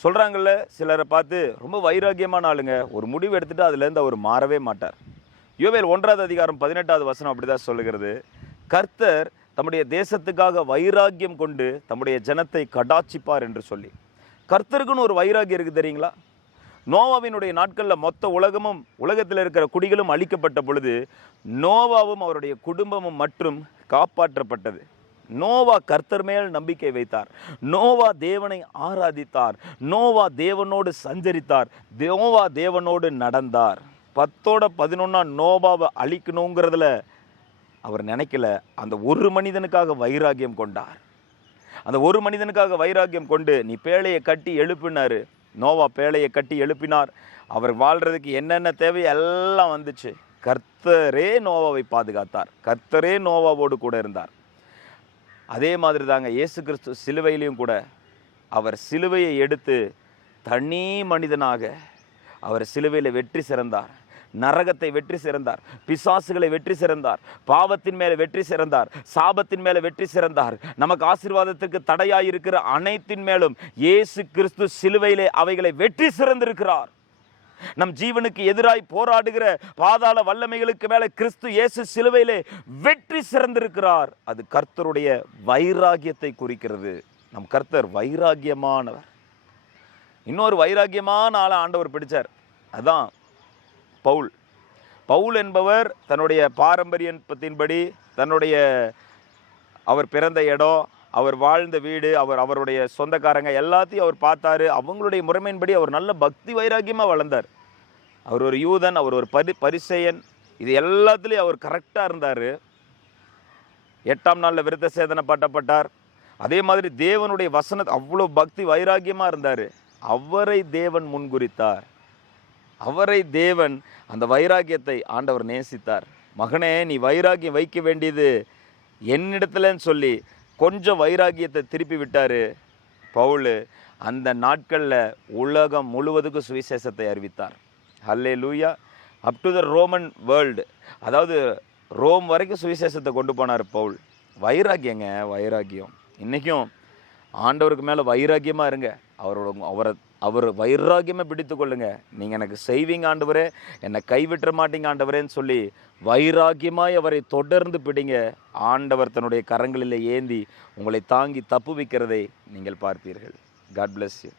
சொல்கிறாங்கல்ல, சிலரை பார்த்து ரொம்ப வைராக்கியமான ஆளுங்க, ஒரு முடிவு எடுத்துட்டு அதுலேருந்து அவர் மாறவே மாட்டார். யோவேல் 1வது அதிகாரம் 18வது வசனம் அப்படிதான் சொல்லுகிறது. கர்த்தர் தம்முடைய தேசத்துக்காக வைராக்கியம் கொண்டு தம்முடைய ஜனத்தை கடாட்சிப்பார் என்று சொல்லி. கர்த்தருக்குன்னு ஒரு வைராக்கியம் இருக்குது தெரியுங்களா? நோவாவினுடைய நாட்களில் மொத்த உலகமும் உலகத்தில் இருக்கிற குடிகளும் அழிக்கப்பட்ட பொழுது நோவாவும் அவருடைய குடும்பமும் மற்றும் காப்பாற்றப்பட்டது. நோவா கர்த்தர் மேல் நம்பிக்கை வைத்தார். நோவா தேவனை ஆராதித்தார். நோவா தேவனோடு சஞ்சரித்தார். நோவா தேவனோடு நடந்தார். 10-11 நோவாவை அழிக்கணுங்கிறதுல அவர் நினைக்கல. அந்த ஒரு மனிதனுக்காக வைராக்கியம் கொண்டார். அந்த ஒரு மனிதனுக்காக வைராக்கியம் கொண்டு நீ பேழையை கட்டி எழுப்பினாரு. நோவா பேழையை கட்டி எழுப்பினார். அவர் வாழ்கிறதுக்கு என்னென்ன தேவை எல்லாம் வந்துச்சு. கர்த்தரே நோவாவை பாதுகாத்தார். கர்த்தரே நோவாவோடு கூட இருந்தார். அதே மாதிரி தாங்க இயேசு கிறிஸ்து சிலுவையிலையும் கூட அவர் சிலுவையை எடுத்து தனி மனிதனாக அவர் சிலுவையில் வெற்றி சிறந்தார். நரகத்தை வெற்றி சிறந்தார். பிசாசுகளை வெற்றி சிறந்தார். பாவத்தின் மேலே வெற்றி சிறந்தார். சாபத்தின் மேலே வெற்றி சிறந்தார். நமக்கு ஆசீர்வாதத்திற்கு தடையாயிருக்கிற அனைத்தின் மேலும் இயேசு கிறிஸ்து சிலுவையிலே அவைகளை வெற்றி சிறந்திருக்கிறார். நம் ஜீவனுக்கு எதிராய் போராடுகிற பாதாள வல்லமைகளுக்கு மேலே கிறிஸ்து இயேசு சிலுவையிலே வெற்றி சிறந்திருக்கிறார். அது கர்த்தருடைய வைராக்கியத்தை குறிக்கிறது. நம் கர்த்தர் வைராக்கியமானவர். இன்னொரு வைராக்கியமான ஆளை ஆண்டவர் பிடிச்சார். அதான் பவுல். பவுல் என்பவர் தன்னுடைய பாரம்பரியத்தின்படி தன்னுடைய அவர் பிறந்த இடம், அவர் வாழ்ந்த வீடு, அவருடைய சொந்தக்காரங்க எல்லாத்தையும் அவர் பார்த்தாரு. அவங்களுடைய முறைமையின்படி அவர் நல்ல பக்தி வைராக்கியமாக வளர்ந்தார். அவர் ஒரு யூதன், அவர் ஒரு பரிசேயன், இது எல்லாத்துலேயும் அவர் கரெக்டாக இருந்தார். 8ஆம் நாளில் விருத்த சேதனை பண்ணப்பட்டார். அதே மாதிரி தேவனுடைய வசனத்தை அவ்வளோ பக்தி வைராக்கியமாக இருந்தார். அவரை தேவன் முன்குறித்தார். அவரை தேவன் அந்த வைராக்கியத்தை ஆண்டவர் நேசித்தார். மகனே, நீ வைராக்கியம் வைக்க வேண்டியது என்னிடத்துலன்னு சொல்லி கொஞ்சம் வைராக்கியத்தை திருப்பி விட்டார் பவுல். அந்த நாட்களில் உலகம் முழுவதுக்கும் சுவிசேஷத்தை அறிவித்தார். Hallelujah. Up to the Roman world, அதாவது ரோம் வரைக்கும் சுவிசேஷத்தை கொண்டு போனார் பவுல். வைராக்கியங்க, வைராக்கியம். இன்றைக்கும் ஆண்டவருக்கு மேலே வைராக்கியமாக இருங்க. அவர் வைராக்கியமாக பிடித்து கொள்ளுங்க. நீங்கள் எனக்கு செய்வீங்க ஆண்டவரே, என்னை கைவிட்டுற மாட்டீங்க ஆண்டவரேன்னு சொல்லி வைராக்கியமாய் அவரை தொடர்ந்து பிடிங்க. ஆண்டவர் தன்னுடைய கரங்களில் ஏந்தி உங்களை தாங்கி தப்புவிக்கிறதை நீங்கள் பார்ப்பீர்கள். God bless you.